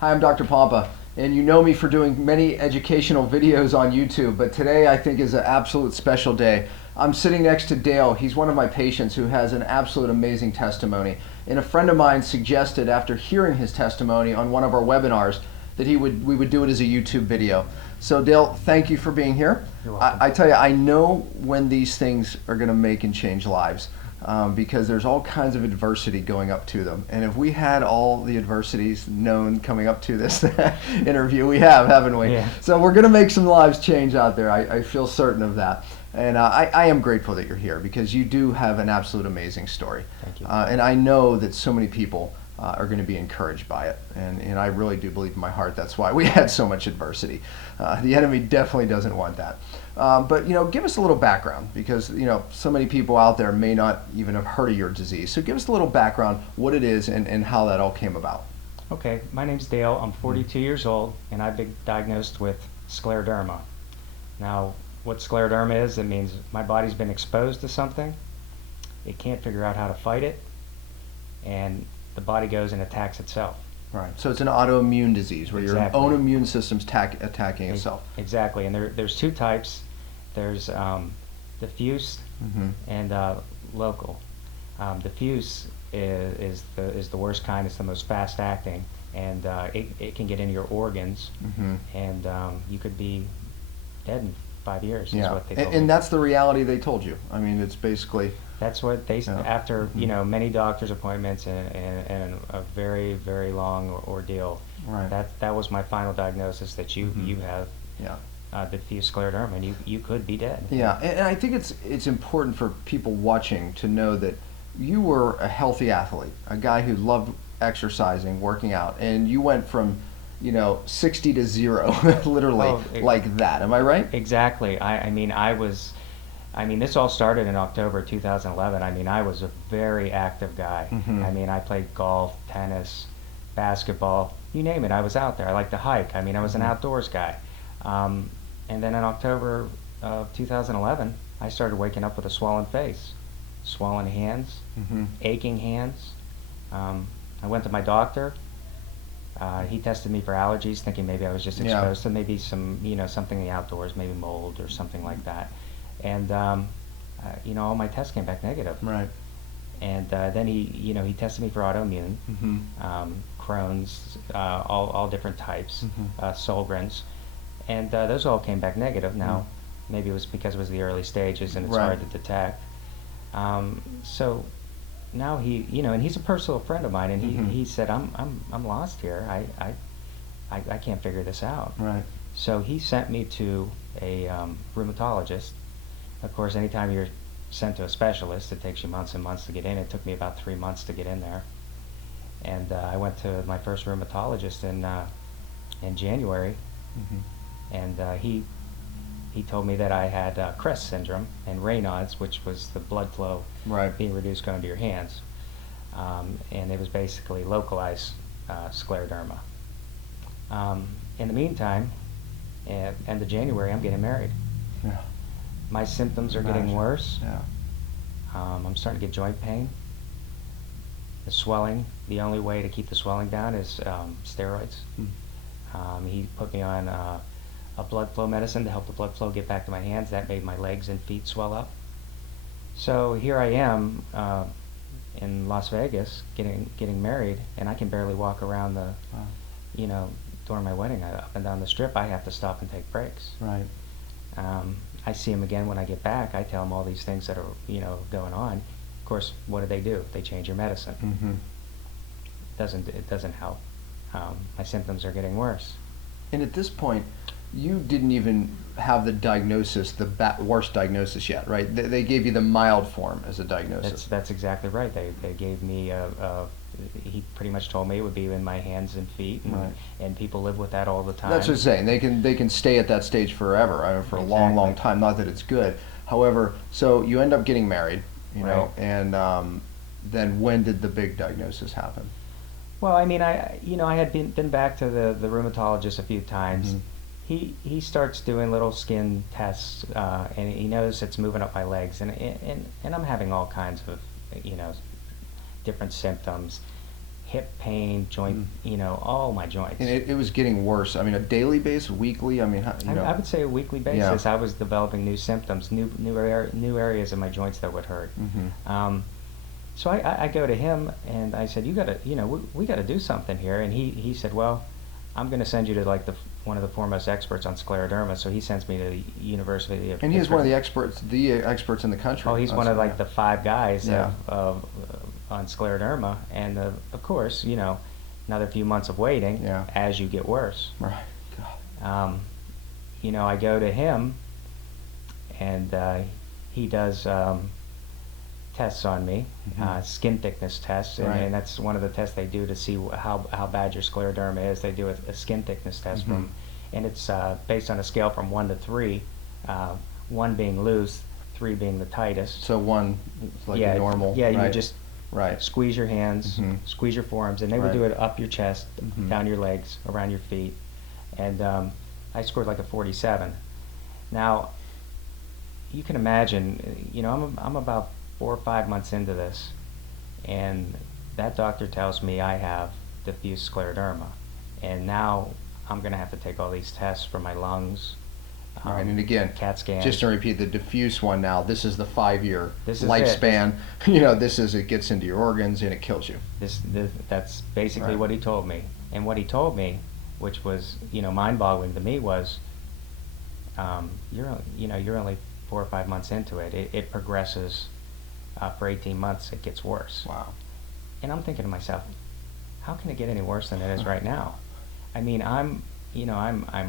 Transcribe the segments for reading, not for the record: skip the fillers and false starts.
Hi, I'm Dr. Pompa, and you know me for doing many educational videos on YouTube, but today I think is an absolute special day. I'm sitting next to Dale. He's one of my patients who has an absolute amazing testimony. And a friend of mine suggested after hearing his testimony on one of our webinars that we would do it as a YouTube video. So Dale, thank you for being here. You're welcome. I tell you, I know when these things are going to make and change lives. Because there's all kinds of adversity going up to them. And if we had all the adversities known coming up to this interview, we have, haven't we? Yeah. So we're going to make some lives change out there. I feel certain of that. And I am grateful that you're here because you do have an absolute amazing story. Thank you. And I know that so many people are going to be encouraged by it. And I really do believe in my heart that's why we had so much adversity. The enemy definitely doesn't want that. But give us a little background because so many people out there may not even have heard of your disease. So give us a little background, what it is, and how that all came about. Okay, my name's Dale. I'm 42 years old, and I've been diagnosed with scleroderma. Now, what scleroderma is, it means my body's been exposed to something. It can't figure out how to fight it, and the body goes and attacks itself. Right. So it's an autoimmune disease where Exactly. your own immune system's attacking itself. Exactly, and there's two types. There's diffuse and local. Diffuse is the worst kind. It's the most fast acting, and it can get into your organs, and you could be dead in 5 years. Yeah. Is what they told me. And that's the reality they told you. I mean, it's basically. That's what they after many doctor's appointments and a very, very long ordeal. Right. That was my final diagnosis that you have. Yeah. Diffuse scleroderma, and you could be dead. Yeah, and I think it's important for people watching to know that you were a healthy athlete, a guy who loved exercising, working out, and you went from 60 to 0 literally like that. Am I right? Exactly. I mean, this all started in October 2011. I mean, I was a very active guy. I mean, I played golf, tennis, basketball, you name it. I was out there. I liked to hike. I mean, I was an outdoors guy. And then in October of 2011, I started waking up with a swollen face, swollen hands, aching hands. I went to my doctor. He tested me for allergies, thinking maybe I was just exposed to maybe some, something in the outdoors, maybe mold or something like that. And all my tests came back negative. Right. And then he tested me for autoimmune, Crohn's, all different types, Sjogren's, and those all came back negative. Now, maybe it was because it was the early stages and it's hard to detect. So now and he's a personal friend of mine, and he said, I'm lost here. I can't figure this out. Right. So he sent me to a rheumatologist. Of course, anytime you're sent to a specialist, it takes you months and months to get in. It took me about 3 months to get in there. And I went to my first rheumatologist in January, and he told me that I had Crest syndrome and Raynaud's, which was the blood flow being reduced going to your hands. And it was basically localized scleroderma. In the meantime, end of January, I'm getting married. Yeah. My symptoms are getting worse. Yeah. I'm starting to get joint pain. The swelling, the only way to keep the swelling down is steroids. He put me on a blood flow medicine to help the blood flow get back to my hands. That made my legs and feet swell up. So here I am in Las Vegas getting married, and I can barely walk around during my wedding. Up and down the strip, I have to stop and take breaks. Right. I see him again when I get back. I tell him all these things that are going on. Of course, what do? They change your medicine. It doesn't help. My symptoms are getting worse. And at this point, you didn't even have the diagnosis, the worst diagnosis yet, right? They gave you the mild form as a diagnosis. That's exactly right. They gave me he pretty much told me it would be in my hands and feet, and people live with that all the time. That's what I'm saying. They can stay at that stage forever, for a long, long time. Not that it's good. However, so you end up getting married, and then when did the big diagnosis happen? Well, I mean, I had been back to the rheumatologist a few times. He starts doing little skin tests, and he knows it's moving up my legs, and I'm having all kinds of different symptoms. hip pain, joint, all my joints. And it was getting worse. I mean, a daily basis, weekly. I mean, I would say a weekly basis. I was developing new symptoms, new areas of my joints that would hurt. So I go to him and I said, you got to, we got to do something here. And he said, well, I'm going to send you to like one of the foremost experts on scleroderma. So he sends me to the University of. And he's one of the experts in the country. Oh, he's one of like the 5 guys on scleroderma, and of course, another few months of waiting as you get worse. Right. God. I go to him, and he does tests on me, skin thickness tests, and that's one of the tests they do to see how bad your scleroderma is. They do a skin thickness test and it's based on a scale from 1 to 3, 1 being loose, 3 being the tightest. So 1 is like normal. Yeah, right? You just squeeze your hands, squeeze your forearms, and they would do it up your chest, down your legs, around your feet, and I scored like a 47. Now, you can imagine, I'm about 4 or 5 months into this, and that doctor tells me I have diffuse scleroderma, and now I'm going to have to take all these tests for my lungs. Right, and again, CAT scans. Just to repeat, the diffuse one now, this is the 5-year lifespan. It gets into your organs and it kills you. That's basically what he told me. And what he told me, which was, mind-boggling to me, was, you're only 4 or 5 months into it. It progresses for 18 months. It gets worse. Wow. And I'm thinking to myself, how can it get any worse than it is right now? I mean, I'm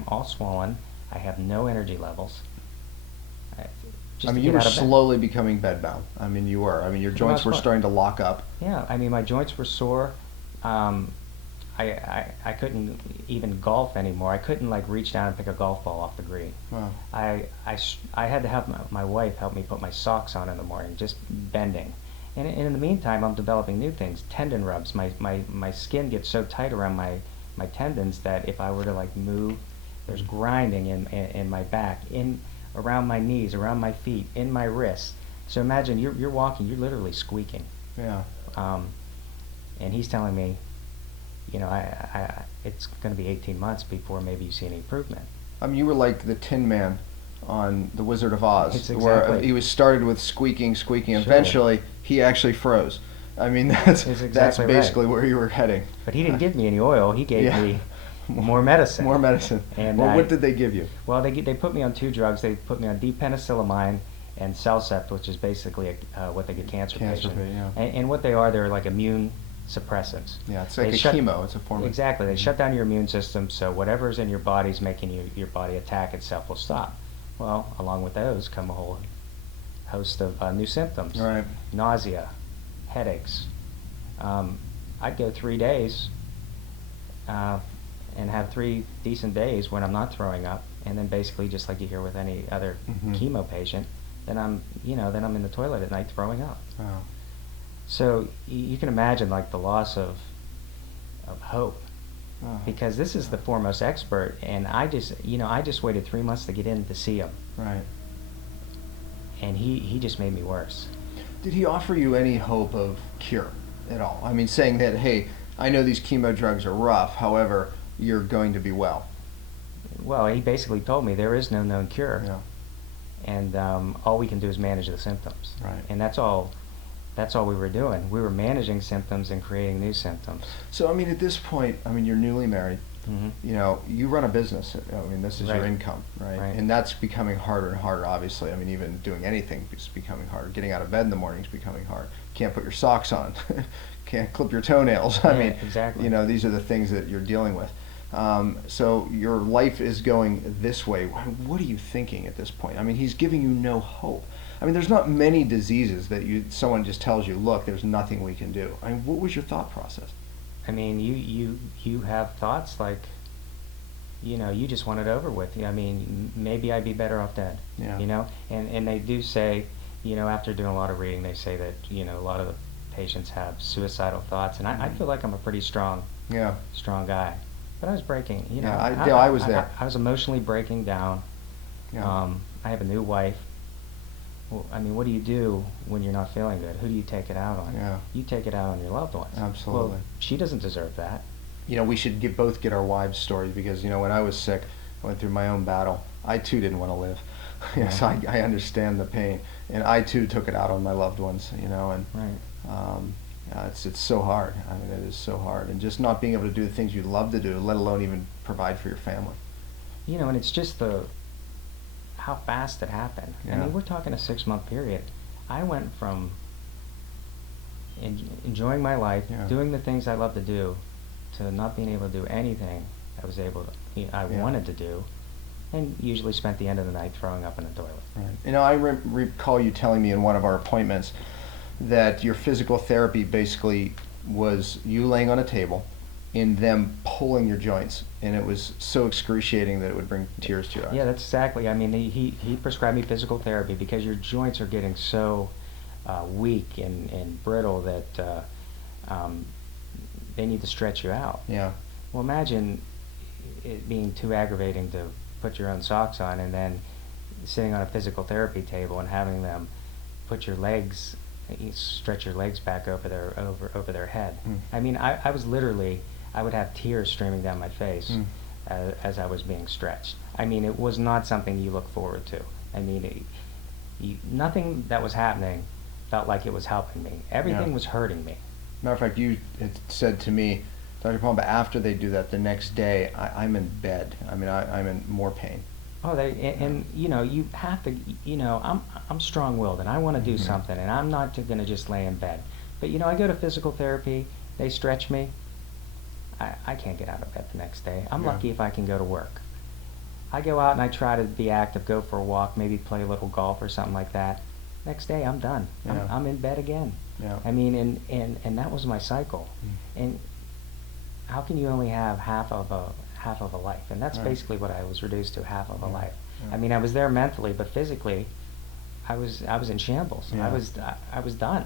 all swollen. I have no energy levels. You were slowly becoming bedbound. I mean, you were. I mean, your joints were starting to lock up. Yeah, I mean, my joints were sore. I couldn't even golf anymore. I couldn't reach down and pick a golf ball off the green. Wow. I had to have my wife help me put my socks on in the morning, just bending. And in the meantime, I'm developing new things. Tendon rubs. My skin gets so tight around my tendons that if I were to move, there's grinding in my back, around my knees, around my feet, in my wrists. So imagine you're walking, you're literally squeaking. Yeah. And he's telling me, it's going to be 18 months before maybe you see any improvement. You were like the Tin Man on The Wizard of Oz, where he was started with squeaking. Sure. Eventually, he actually froze. I mean, that's basically where you were heading. But he didn't give me any oil. He gave me more medicine. More medicine. And what did they give you? Well, they put me on 2 drugs. They put me on D-penicillamine and Cellcept, which is basically what they give cancer patients. And what they are, they're like immune suppressants. Yeah, it's like chemo. It's a form of... Exactly. They shut down your immune system, so whatever's in your body is making your body attack itself will stop. Well, along with those come a whole host of new symptoms. Right. Nausea, headaches. I'd go 3 days and have 3 decent days when I'm not throwing up, and then basically just like you hear with any other chemo patient, then I'm in the toilet at night throwing up. Wow. So you can imagine the loss of hope, because this is the foremost expert, and I just waited 3 months to get in to see him. Right. And he just made me worse. Did he offer you any hope of cure at all? I mean, saying that, hey, I know these chemo drugs are rough, however, you're going to be well. Well, he basically told me there is no known cure. Yeah. And all we can do is manage the symptoms. Right. And that's all we were doing. We were managing symptoms and creating new symptoms. So, I mean, at this point, you're newly married. You run a business. This is your income, right? And that's becoming harder and harder, obviously. Even doing anything is becoming harder. Getting out of bed in the morning is becoming hard. Can't put your socks on. Can't clip your toenails. Exactly. These are the things that you're dealing with. So your life is going this way. What are you thinking at this point? He's giving you no hope. There's not many diseases that someone just tells you, look, there's nothing we can do. What was your thought process? You have thoughts you just want it over with. Maybe I'd be better off dead. Yeah. And they do say, after doing a lot of reading, they say that, a lot of the patients have suicidal thoughts, and I feel like I'm a pretty strong guy. But I was breaking, I was there. I was emotionally breaking down. Yeah. I have a new wife. Well, I mean, what do you do when you're not feeling good? Who do you take it out on? Yeah. You take it out on your loved ones. Absolutely. Well, she doesn't deserve that. We should both get our wives' stories, because when I was sick, I went through my own battle. I too didn't want to live. So I understand the pain, and I too took it out on my loved ones. And Right. it's so hard. I mean, it is so hard, and just not being able to do the things you love to do, let alone even provide for your family. And it's just how fast it happened. I Yeah. mean, we're talking a 6-month period. I went from enjoying my life, Yeah. doing the things I love to do, to not being able to do anything I wanted to do, and usually spent the end of the night throwing up in the toilet. Right. I recall you telling me in one of our appointments that your physical therapy basically was you laying on a table and them pulling your joints, and it was so excruciating that it would bring tears to your eyes. Yeah, that's exactly. I mean, he prescribed me physical therapy because your joints are getting so weak and brittle that they need to stretch you out. Yeah. Well, imagine it being too aggravating to put your own socks on, and then sitting on a physical therapy table and having them put your legs, stretch your legs back over their head. I mean, I was literally, I would have tears streaming down my face as I was being stretched. I mean, it was not something you look forward to. I mean, nothing that was happening felt like it was helping me. Everything was hurting me. Matter of fact, you had said to me, Dr. Palmer, after they do that, the next day, I'm in bed. I mean, I'm in more pain. Oh, you have to, I'm strong-willed, and I want to do something, and I'm not going to just lay in bed. But, I go to physical therapy, they stretch me, I can't get out of bed the next day. I'm lucky if I can go to work. I go out and I try to be active, go for a walk, maybe play a little golf or something like that. Next day, I'm done. Yeah. I'm in bed again. Yeah. I mean, and that was my cycle. And how can you only have half of a life? And that's basically what I was reduced to, half of a life. I mean, I was there mentally, but physically, I was in shambles. Yeah. I was done.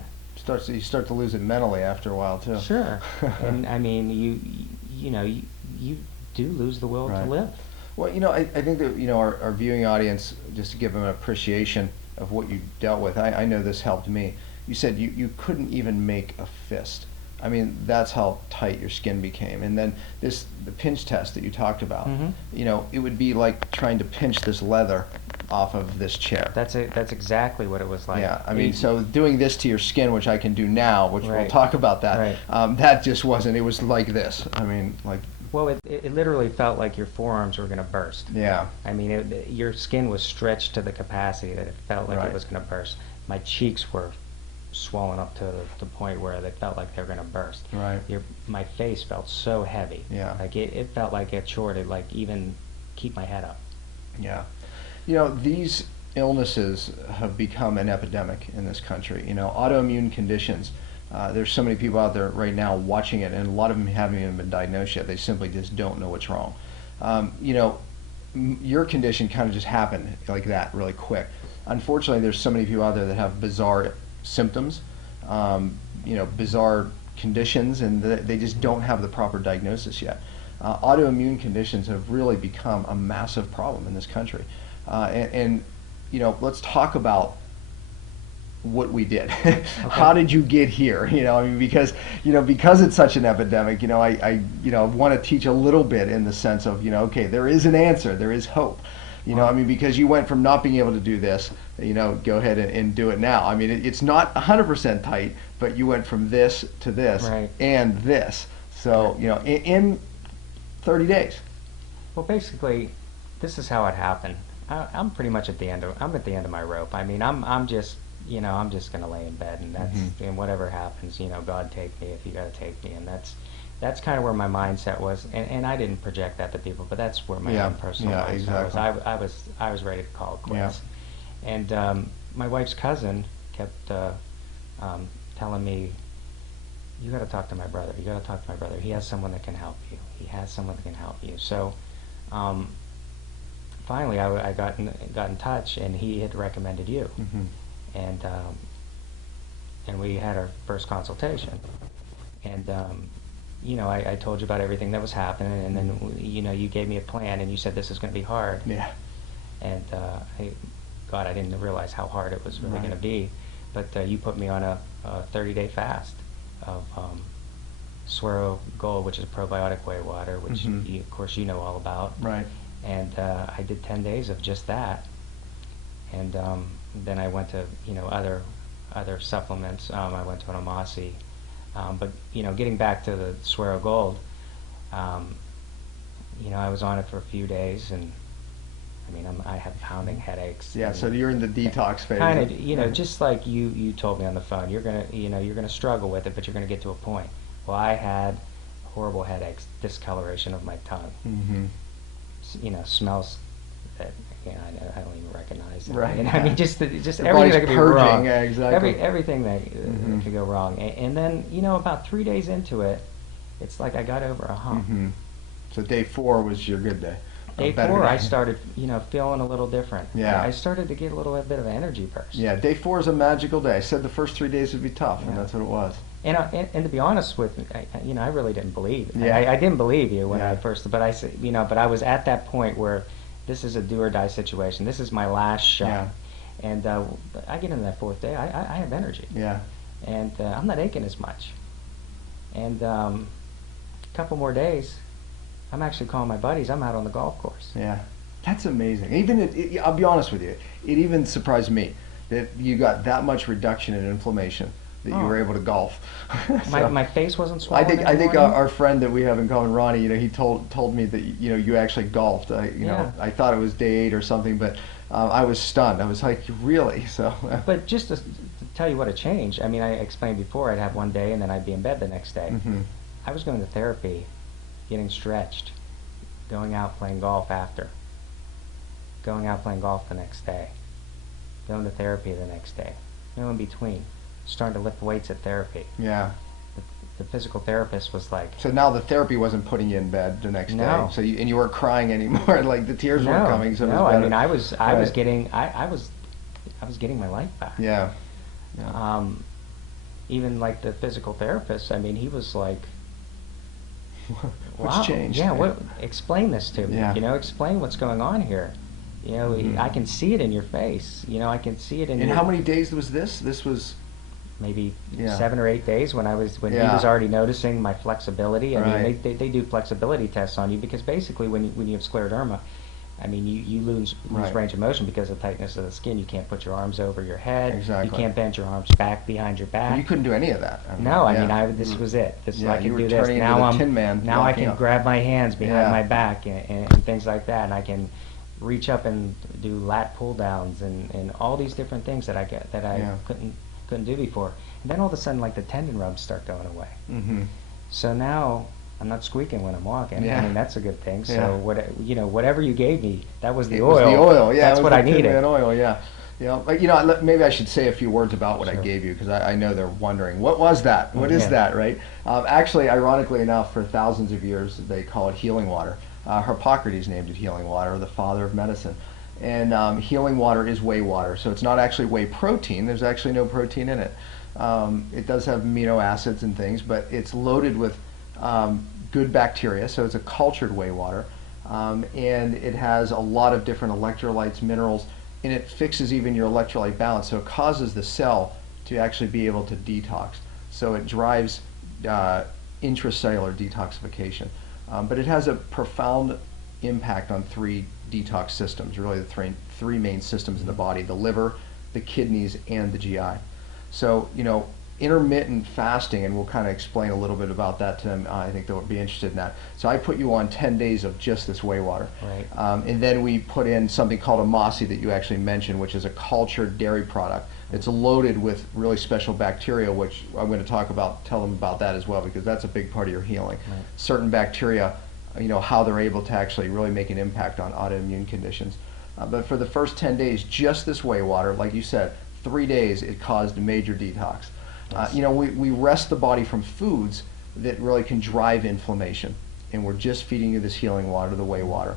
You start to lose it mentally after a while too. Sure. And I mean, you do lose the will to live. Well, I think that our viewing audience, just to give them an appreciation of what you dealt with. I know this helped me. You said you couldn't even make a fist. I mean, that's how tight your skin became. And then the pinch test that you talked about, it would be like trying to pinch this leather off of this chair. That's exactly what it was like. Yeah, I mean, so doing this to your skin, which I can do now, which we'll Right. talk about that, Right. that just wasn't, it was like this. I mean, like, Well, it literally felt like your forearms were going to burst. yeah, I mean, your skin was stretched to the capacity that it felt like Right. it was going to burst. My cheeks were swollen up to the point where they felt like they were going to burst. right, My face felt so heavy. Yeah. Like it felt like it chore to like even keep my head up. yeah. These illnesses have become an epidemic in this country. Autoimmune conditions. There's so many people out there right now watching it, and a lot of them haven't even been diagnosed yet. They simply just don't know what's wrong. Your condition kind of just happened like that, really quick. Unfortunately, there's so many people out there that have bizarre symptoms, bizarre conditions, and they just don't have the proper diagnosis yet. Autoimmune conditions have really become a massive problem in this country. And let's talk about what we did. How did you get here? I mean, because it's such an epidemic, I want to teach a little bit in the sense of, okay, there is an answer, there is hope. I mean, because you went from not being able to do this, go ahead and do it now. I mean, it's not 100% tight, but you went from this to this Right. and this. So, in 30 days. Well, basically, this is how it happened. I'm pretty much at the end of my rope. I mean, I'm just gonna lay in bed, and and whatever happens, God take me if you gotta take me, and that's kind of where my mindset was, and I didn't project that to people, but that's where my own personal mindset was. I was ready to call it quits. And my wife's cousin kept telling me, you got to talk to my brother. You got to talk to my brother. He has someone that can help you. He has someone that can help you. So finally, I got in touch, and he had recommended you, and we had our first consultation, and I told you about everything that was happening, and then you gave me a plan, and you said this is going to be hard. Yeah. And God, I didn't realize how hard it was really going to be. But you put me on a 30-day fast of Swero Gold, which is a probiotic whey water, which of course you know all about. Right. And I did 10 days of just that, and then I went to other supplements. I went to an Amasi, but getting back to the Swero Gold, I was on it for a few days, and I mean I had pounding headaches. Yeah. So you're in the detox phase. Kind of, just like you told me on the phone. You're gonna struggle with it, but you're gonna get to a point. Well, I had horrible headaches, discoloration of my tongue. Smells that I don't even recognize. Right. I mean, just Your everything that body's could be purging. wrong. Yeah, exactly. Everything that could go wrong. And then about 3 days into it, it's like I got over a hump. So day 4 was your good day. Day 4, I started, feeling a little different. Yeah. I started to get a little bit of an energy burst. Yeah, day 4 is a magical day. I said the first 3 days would be tough, and that's what it was. And to be honest with you, I really didn't believe it. Yeah. I didn't believe you when I first, but I said, but I was at that point where this is a do or die situation. This is my last shot. Yeah. And I get into that 4th day, I have energy. Yeah. And I'm not aching as much. And a couple more days, I'm actually calling my buddies. I'm out on the golf course. Yeah. That's amazing. Even I'll be honest with you, it even surprised me that you got that much reduction in inflammation, that you were able to golf. My face wasn't swollen. I think our friend that we have in common, Ronnie, he told me that you actually golfed. I thought it was day 8 or something, but I was stunned. I was like, really? So. But just to tell you what a change. I mean, I explained before. I'd have one day and then I'd be in bed the next day. I was going to therapy, getting stretched, going out playing golf after, going out playing golf the next day, going to therapy the next day, in between. Starting to lift weights at therapy. Yeah. The physical therapist was like. So now the therapy wasn't putting you in bed the next day. So you weren't crying anymore. Like the tears weren't coming. So no, I mean I was getting my life back. Yeah. Even like the physical therapist. I mean, he was like. What's changed? Yeah. Explain this to me. Yeah. Explain what's going on here. I can see it in your face. I can see it in. And how many days was this? This was. Maybe 7 or 8 days when he was already noticing my flexibility. I mean, they do flexibility tests on you because basically when you have scleroderma, I mean, you lose range of motion because of tightness of the skin. You can't put your arms over your head. Exactly. You can't bend your arms back behind your back. Well, you couldn't do any of that. This was it. I you can were do this. turning Now into the Tin Man, now I can up. grab my hands behind my back and things like that, and I can reach up and do lat pull downs and all these different things that I couldn't do before. And then all of a sudden, like the tendon rubs start going away. So now I'm not squeaking when I'm walking. Yeah. I mean, that's a good thing. So whatever you gave me, that was the oil. Was the oil. Yeah, that's what I needed. Tin Man oil. Yeah. Maybe I should say a few words about what I gave you because I know they're wondering what was that? What is that? Right? Actually, ironically enough, for thousands of years they call it healing water. Hippocrates named it healing water, the father of medicine. And healing water is whey water, so it's not actually whey protein. There's actually no protein in it. It does have amino acids and things, but it's loaded with good bacteria, so it's a cultured whey water. And it has a lot of different electrolytes, minerals, and it fixes even your electrolyte balance, so it causes the cell to actually be able to detox. So it drives intracellular detoxification. But it has a profound impact on 3 detox systems, really the three main systems in the body: the liver, the kidneys, and the GI. So, intermittent fasting, and we'll kind of explain a little bit about that to them. I think they'll be interested in that. So I put you on 10 days of just this whey water. Right. And then we put in something called Amasi that you actually mentioned, which is a cultured dairy product. It's loaded with really special bacteria, which I'm going to tell them about that as well, because that's a big part of your healing. Right. Certain bacteria, how they're able to actually really make an impact on autoimmune conditions. But for the first 10 days, just this whey water, like you said, 3 days, it caused a major detox. We rest the body from foods that really can drive inflammation, and we're just feeding you this healing water, the whey water.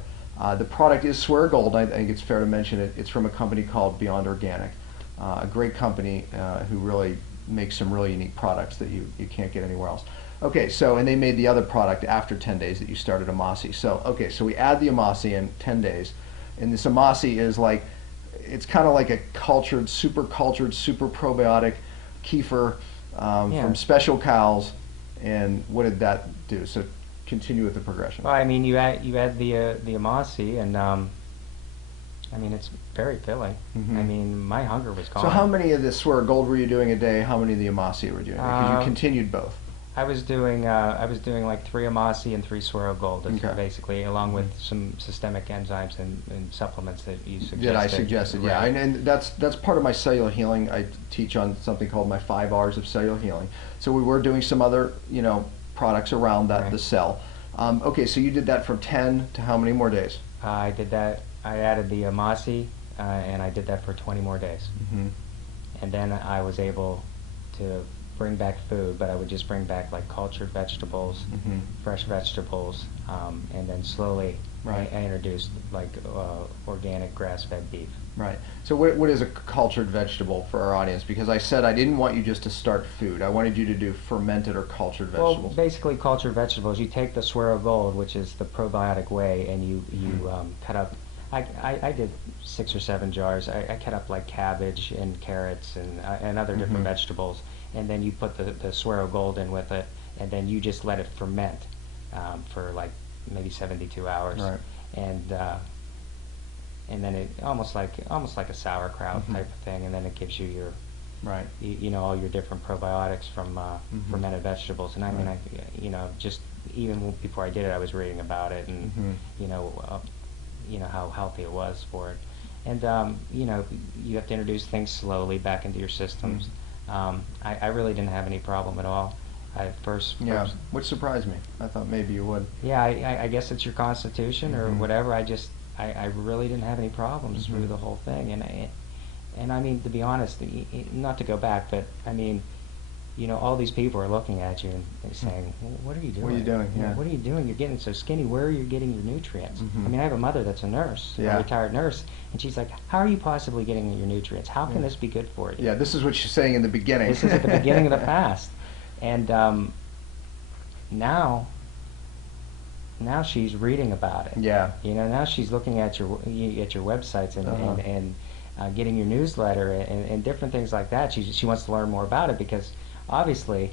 The product is Swero Gold. I think it's fair to mention it. It's from a company called Beyond Organic, a great company who really makes some really unique products that you can't get anywhere else. Okay, and they made the other product after 10 days that you started Amasi. So we add the Amasi in 10 days, and this Amasi is like, it's kind of like a super cultured, super probiotic kefir from special cows. And what did that do? So continue with the progression. Well, I mean, you add the amasi, and I mean, it's very filling. I mean, my hunger was gone. So how many of the Swear Gold were you doing a day? How many of the amasi were you doing? Because you continued both. I was doing like 3 amasi and 3 Swirl Gold, basically, along with some systemic enzymes and supplements that you suggested. That I suggested, yeah. Right. And that's part of my cellular healing. I teach on something called my 5 R's of cellular healing. So we were doing some other, products around that, the cell. Okay, so you did that from 10 to how many more days? I did that. I added the amasi, and I did that for 20 more days. And then I was able to bring back food, but I would just bring back like cultured vegetables, fresh vegetables, and then slowly I introduced like organic grass-fed beef. Right. So what is a cultured vegetable for our audience? Because I said I didn't want you just to start food. I wanted you to do fermented or cultured vegetables. Well, basically cultured vegetables. You take the Swirl Gold, which is the probiotic whey, and you cut up. I did 6 or 7 jars. I cut up like cabbage and carrots and other different vegetables, and then you put the Swirl Gold in with it, and then you just let it ferment for like maybe 72 hours, and then it almost like a sauerkraut type of thing, and then it gives you your all your different probiotics from fermented vegetables. And I mean, just even before I did it, I was reading about it, and how healthy it was for it. And you have to introduce things slowly back into your systems. I really didn't have any problem at all. Which surprised me. I thought maybe you would. Yeah, I guess it's your constitution or whatever. I really didn't have any problems through the whole thing. And I mean, to be honest, not to go back, but I mean, all these people are looking at you and saying, well, what are you doing? What are you doing? Yeah. What are you doing? You're getting so skinny. Where are you getting your nutrients? I mean, I have a mother that's a nurse, a retired nurse, and she's like, how are you possibly getting your nutrients? How can this be good for you? Yeah, this is what she's saying in the beginning. This is at the beginning of the fast. And now she's reading about it. Yeah. Now she's looking at your websites and getting your newsletter and different things like that. She wants to learn more about it because obviously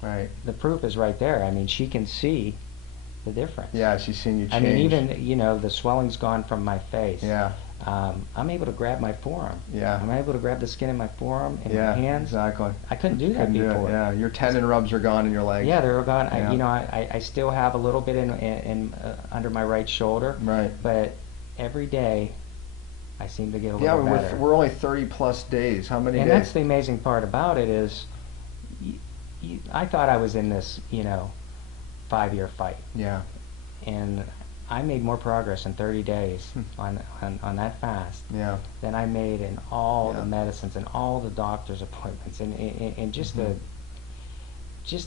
the proof is right there. I mean, she can see the difference. Yeah, she's seen you change. I mean, even the swelling's gone from my face. Yeah. I'm able to grab my forearm. Yeah. I'm able to grab the skin in my forearm and my hands. Exactly. I couldn't do that before. Yeah, your tendon rubs are gone in your legs. Yeah, they're gone. Yeah. I still have a little bit in under my right shoulder. Right. But every day, I seem to get a little better. Yeah, we're only 30 plus days. How many days? And that's the amazing part about it is, I thought I was in this 5-year fight. Yeah. And I made more progress in 30 days on that fast than I made in all the medicines and all the doctor's appointments, and just to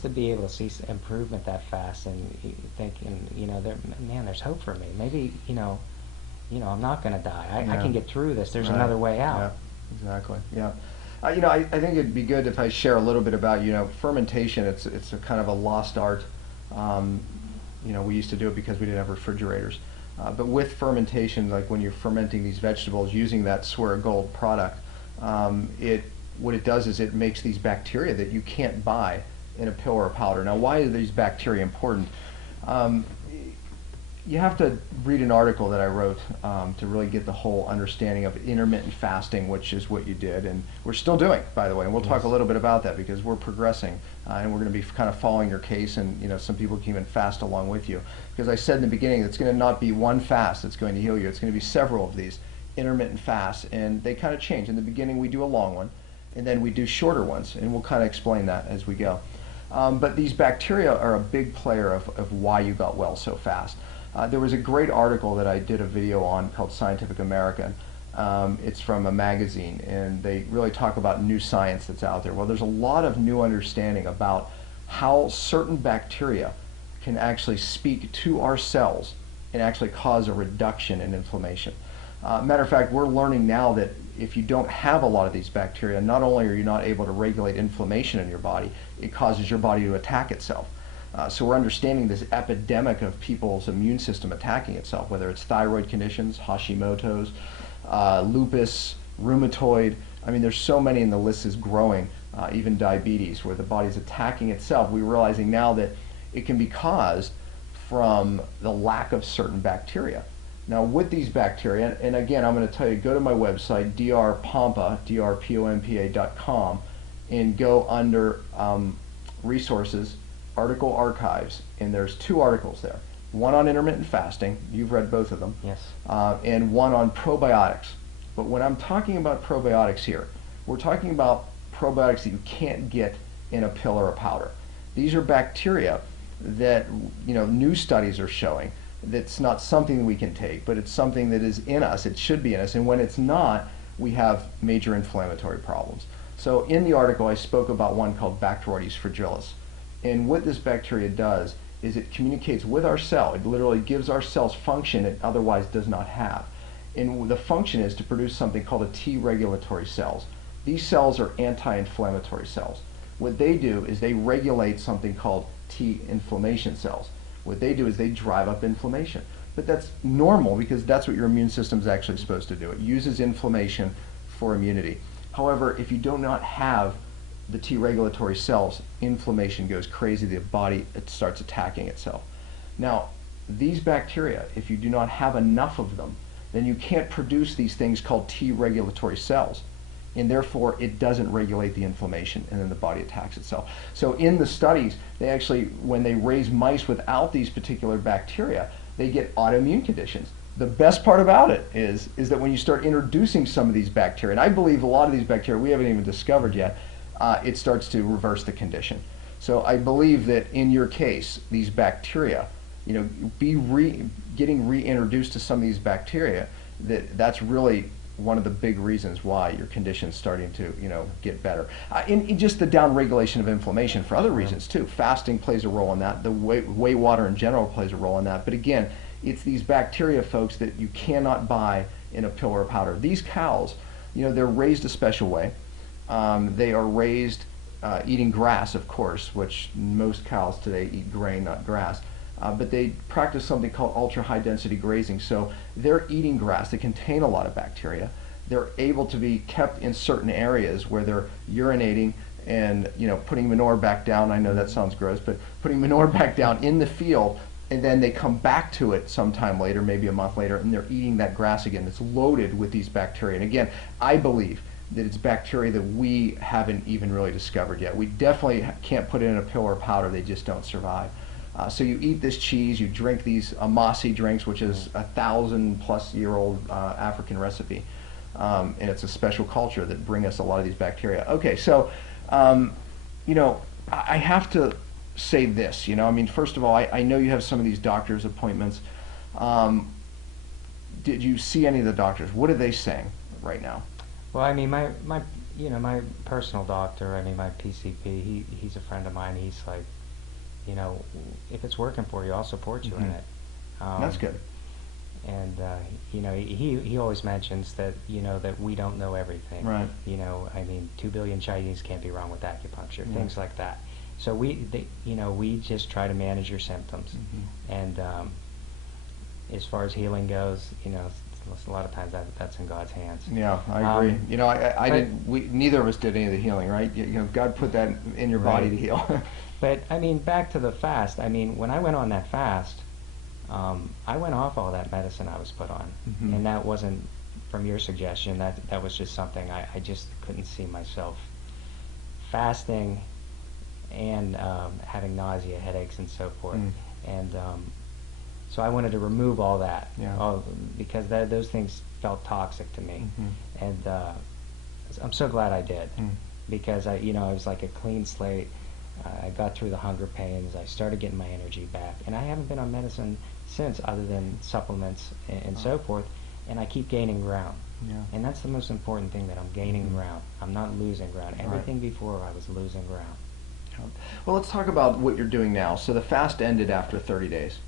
be able to see improvement that fast and thinking, there's hope for me. Maybe I'm not going to die. I can get through this. There's another way out. Yeah, exactly. Yeah. I think it'd be good if I share a little bit about fermentation. It's a kind of a lost art. We used to do it because we didn't have refrigerators. But with fermentation, like when you're fermenting these vegetables using that Swear Gold product, what it does is it makes these bacteria that you can't buy in a pill or a powder. Now, why are these bacteria important? You have to read an article that I wrote to really get the whole understanding of intermittent fasting, which is what you did, and we're still doing, by the way. And we'll talk a little bit about that because we're progressing, and we're going to be kind of following your case, and some people can even fast along with you. Because I said in the beginning, it's going to not be one fast that's going to heal you. It's going to be several of these intermittent fasts, and they kind of change. In the beginning, we do a long one, and then we do shorter ones, and we'll kind of explain that as we go. But these bacteria are a big player of why you got well so fast. There was a great article that I did a video on called Scientific American. It's from a magazine, and they really talk about new science that's out there. Well, there's a lot of new understanding about how certain bacteria can actually speak to our cells and actually cause a reduction in inflammation. Matter of fact, we're learning now that if you don't have a lot of these bacteria, not only are you not able to regulate inflammation in your body, it causes your body to attack itself. So we're understanding this epidemic of people's immune system attacking itself, whether it's thyroid conditions, Hashimoto's, lupus, rheumatoid. I mean, there's so many, and the list is growing. Even diabetes, where the body's attacking itself. We're realizing now that it can be caused from the lack of certain bacteria. Now, with these bacteria, and again, I'm going to tell you, go to my website, drpompa.com, and go under resources, article archives, and there's 2 articles there. One on intermittent fasting, you've read both of them, Yes. and one on probiotics. But when I'm talking about probiotics here, we're talking about probiotics that you can't get in a pill or a powder. These are bacteria that, new studies are showing that's not something we can take, but it's something that is in us. It should be in us, and when it's not, we have major inflammatory problems. So in the article, I spoke about one called Bacteroides Fragilis, and what this bacteria does is it communicates with our cell. It literally gives our cells function it otherwise does not have, and the function is to produce something called a T regulatory cells. These cells are anti-inflammatory cells. What they do is they regulate something called T inflammation cells. What they do is they drive up inflammation. But that's normal because that's what your immune system is actually supposed to do. It uses inflammation for immunity. However, if you do not have the T regulatory cells, inflammation goes crazy. The body, it starts attacking itself. Now, these bacteria, if you do not have enough of them, then you can't produce these things called T regulatory cells. And therefore it doesn't regulate the inflammation, and then the body attacks itself. So in the studies, they actually, when they raise mice without these particular bacteria, they get autoimmune conditions. The best part about it is that when you start introducing some of these bacteria, and I believe a lot of these bacteria we haven't even discovered yet, it starts to reverse the condition. So I believe that in your case, these bacteria, getting reintroduced to some of these bacteria, that's really one of the big reasons why your condition's starting to, get better. In just the down regulation of inflammation for other reasons too. Fasting plays a role in that. The whey water in general plays a role in that. But again, it's these bacteria, folks, that you cannot buy in a pill or a powder. These cows, they're raised a special way. They are raised eating grass, of course, which most cows today eat grain, not grass. But they practice something called ultra-high density grazing. So they're eating grass that contain a lot of bacteria. They're able to be kept in certain areas where they're urinating and putting manure back down. I know that sounds gross, but putting manure back down in the field, and then they come back to it sometime later, maybe a month later, and they're eating that grass again. It's loaded with these bacteria. And again, I believe that it's bacteria that we haven't even really discovered yet. We definitely can't put it in a pill or powder. They just don't survive. So you eat this cheese, you drink these Amasi drinks, which is 1,000-plus-year-old African recipe, and it's a special culture that bring us a lot of these bacteria. Okay, so I have to say this. First of all, I know you have some of these doctor's appointments. Did you see any of the doctors? What are they saying right now? Well, my personal doctor, my PCP, he's a friend of mine. He's like, if it's working for you, I'll support you in it. That's good. And he always mentions that that we don't know everything. Right. 2 billion Chinese can't be wrong with acupuncture, things like that. So we just try to manage your symptoms. And as far as healing goes, a lot of times that's in God's hands. Yeah, I agree. Neither of us did any of the healing, right? God put that in your body to heal. But back to the fast. When I went on that fast, I went off all that medicine I was put on, and that wasn't from your suggestion. That was just something I just couldn't see myself fasting and having nausea, headaches, and so forth. And so I wanted to remove all that, because those things felt toxic to me. And I'm so glad I did, because I was like a clean slate. I got through the hunger pains. I started getting my energy back, and I haven't been on medicine since, other than supplements and so forth. And I keep gaining ground, and that's the most important thing, that I'm gaining ground. I'm not losing ground. Everything before, I was losing ground. Well, let's talk about what you're doing now. So the fast ended after 30 days.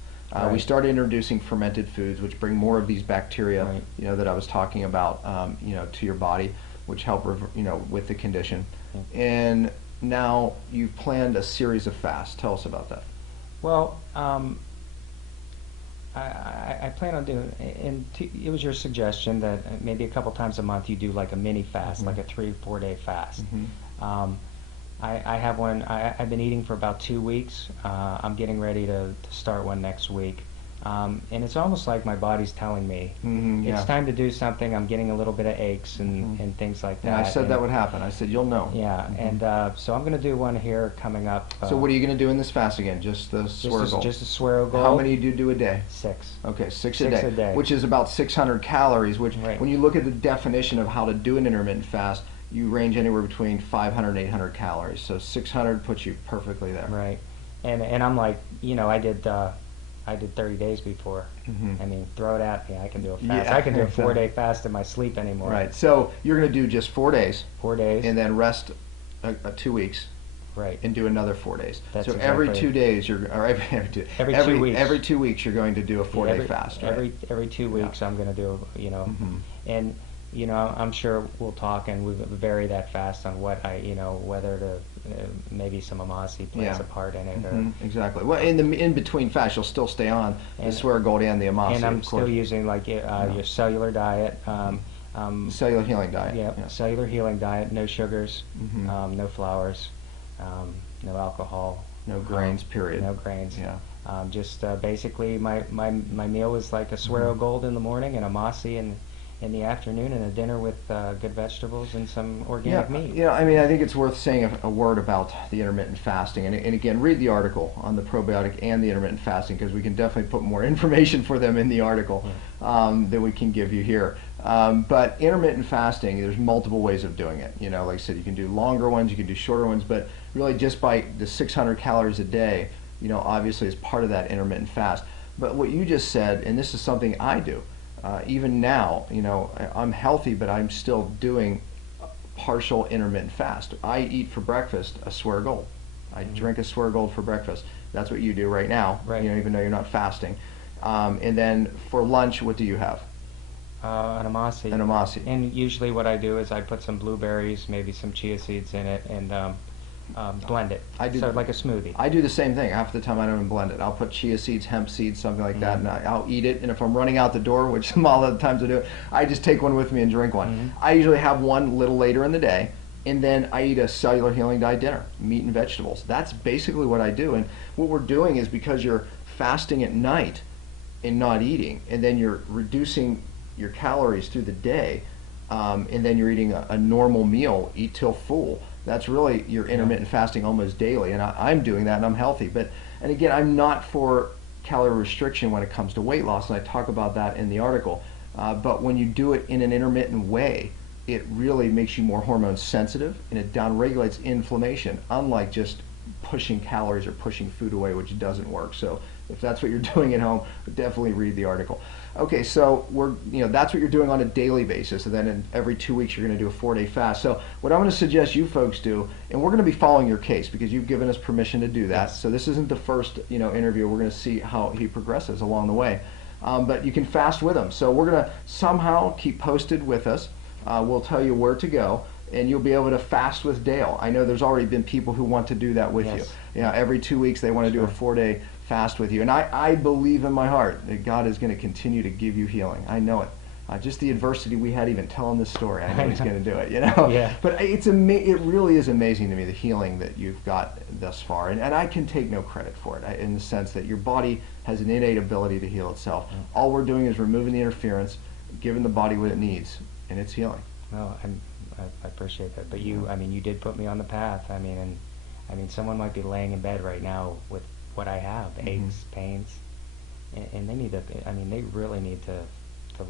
We started introducing fermented foods, which bring more of these bacteria, that I was talking about, to your body, which help, with the condition. And now you've planned a series of fasts. Tell us about that. Well, I plan on doing, and it was your suggestion that maybe a couple times a month you do like a mini fast, like a 3-4 day fast. Um, I have one. I've been eating for about 2 weeks. I'm getting ready to start one next week. And it's almost like my body's telling me it's time to do something. I'm getting a little bit of aches and things like that. Yeah, I said and that would happen. I said, you'll know. Yeah, and so I'm going to do one here coming up. So what are you going to do in this fast again? Just the Swirl? Just a Swirl. How many do you do a day? 6. Okay, six Six a a day, day. which is about 600 calories, which Right. when you look at the definition of how to do an intermittent fast, you range anywhere between 500 and 800 calories. So 600 puts you perfectly there. Right, and I'm like, I did 30 days before. I mean, throw it at me. I can do a fast. Yeah, I can do a exactly. 4-day fast in my sleep anymore. Right. So you're going to do just 4 days. 4 days. And then rest 2 weeks. Right. And do another 4 days. That's so every exactly 2 days or Every 2 weeks. Every 2 weeks you're going to do a 4-day fast. Right? Every 2 weeks I'm going to do, and I'm sure we'll talk and we'll vary that fast on what whether to maybe some amasi plays a part in it. Or, exactly. Well, in between fasts, you'll still stay on the Swear Gold and the amasi. And I'm still using like your cellular diet. Cellular healing diet. Yeah, cellular healing diet. No sugars, no flours, no alcohol, no grains. Period. No grains. Yeah. Just basically my meal is like a Swirl Gold in the morning and amasi in the afternoon, and a dinner with good vegetables and some organic meat. Yeah, I mean, I think it's worth saying a word about the intermittent fasting. And again, read the article on the probiotic and the intermittent fasting, because we can definitely put more information for them in the article than we can give you here. But intermittent fasting, there's multiple ways of doing it. Like I said, you can do longer ones, you can do shorter ones, but really just by the 600 calories a day, obviously is part of that intermittent fast. But what you just said, and this is something I do, even now, I'm healthy, but I'm still doing partial intermittent fast. I eat for breakfast a Swear Gold. I drink a Swear Gold for breakfast. That's what you do right now, right. Even though you're not fasting. And then for lunch, what do you have? An amasi. An amasi. And usually what I do is I put some blueberries, maybe some chia seeds in it, and blend it. So like a smoothie. I do the same thing. Half the time I don't even blend it. I'll put chia seeds, hemp seeds, something like that, and I'll eat it. And if I'm running out the door, which a lot of the times I do, I just take one with me and drink one. I usually have one a little later in the day, and then I eat a cellular healing diet dinner, meat and vegetables. That's basically what I do. And what we're doing is, because you're fasting at night and not eating, and then you're reducing your calories through the day, and then you're eating a normal meal, eat till full. That's really your intermittent fasting almost daily, and I'm doing that, and I'm healthy. And again, I'm not for calorie restriction when it comes to weight loss, and I talk about that in the article. But when you do it in an intermittent way, it really makes you more hormone sensitive, and it downregulates inflammation, unlike just pushing calories or pushing food away, which doesn't work. So if that's what you're doing at home, definitely read the article. Okay, so that's what you're doing on a daily basis, and then every 2 weeks you're going to do a 4-day fast. So what I'm going to suggest you folks do, and we're going to be following your case because you've given us permission to do that. Yes. So this isn't the first interview. We're going to see how he progresses along the way. But you can fast with him. So we're going to somehow keep posted with us. We'll tell you where to go, and you'll be able to fast with Dale. I know there's already been people who want to do that with you. Every 2 weeks they want to do a 4-day fast with you. And I believe in my heart that God is going to continue to give you healing. I know it. Just the adversity we had even telling this story, I know He's going to do it, Yeah. But it really is amazing to me, the healing that you've got thus far. And I can take no credit for it, in the sense that your body has an innate ability to heal itself. All we're doing is removing the interference, giving the body what it needs, and it's healing. Well, I appreciate that. But you did put me on the path. I mean, someone might be laying in bed right now with what I have, aches, pains, and they need to. They really need to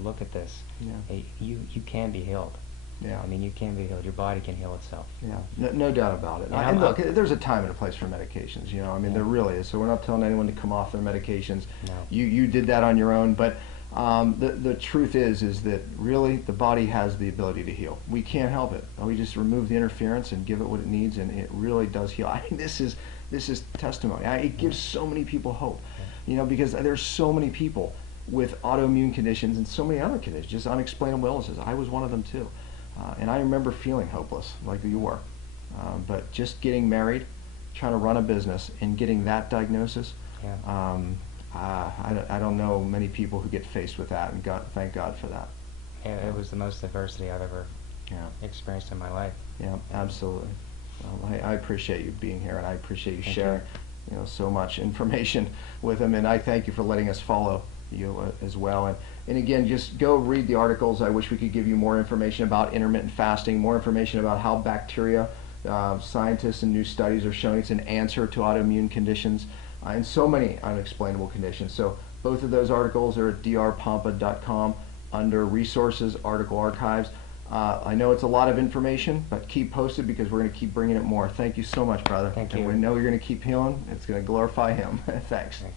look at this. Yeah. Hey, you can be healed. Yeah. You can be healed. Your body can heal itself. Yeah. No doubt about it. And look, there's a time and a place for medications. There really is. So we're not telling anyone to come off their medications. No. You did that on your own, but the truth is that really the body has the ability to heal. We can't help it. We just remove the interference and give it what it needs, and it really does heal. This is testimony. It gives so many people hope, because there's so many people with autoimmune conditions and so many other conditions, just unexplainable illnesses. I was one of them too, and I remember feeling hopeless like you were. But just getting married, trying to run a business, and getting that diagnosis, I don't know many people who get faced with that, and thank God for that. It was the most adversity I've ever Yeah. experienced in my life. Yeah, absolutely. Well, I appreciate you being here, and I appreciate you Thank sharing, you. so much information with him, and I thank you for letting us follow you as well. And again, just go read the articles. I wish we could give you more information about intermittent fasting, more information about how bacteria, scientists and new studies are showing it's an answer to autoimmune conditions and so many unexplainable conditions. So both of those articles are at drpompa.com under resources, article archives. I know it's a lot of information, but keep posted because we're going to keep bringing it more. Thank you so much, brother. Thank And you. we know you're going to keep healing. It's going to glorify him. Thanks. Okay.